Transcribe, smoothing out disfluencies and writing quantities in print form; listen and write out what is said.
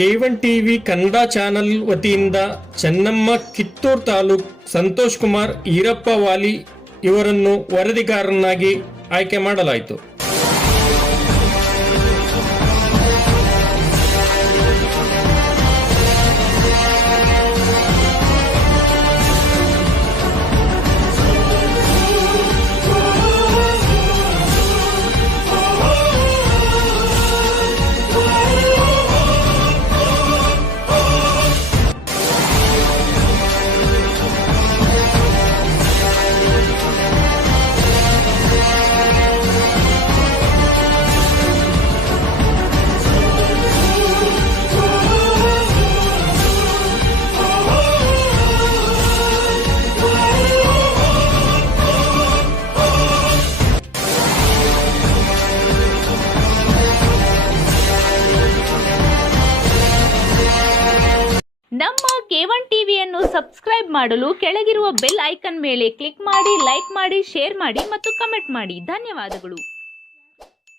K1 TV Kannada channel ವತಿಯಿಂದ ಚೆನ್ನಮ್ಮ ಕಿತ್ತೂರು ತಾಲೂಕ್ ಸಂತೋಷ್ ಕುಮಾರ್ ಈರಪ್ಪ ವಾಲಿ ಇವರನ್ನು ವರದಿಗಾರನಾಗಿ ಆಯ್ಕೆ ಮಾಡಲಾಯಿತು. ನಮ್ಮ K1 ಟಿವಿಯನ್ನು ಸಬ್ಸ್ಕ್ರೈಬ್ ಮಾಡಲು ಕೆಳಗಿರುವ ಬೆಲ್ ಐಕಾನ್ ಮೇಲೆ ಕ್ಲಿಕ್ ಮಾಡಿ, ಲೈಕ್ ಮಾಡಿ, ಶೇರ್ ಮಾಡಿ ಮತ್ತು ಕಮೆಂಟ್ ಮಾಡಿ. ಧನ್ಯವಾದಗಳು.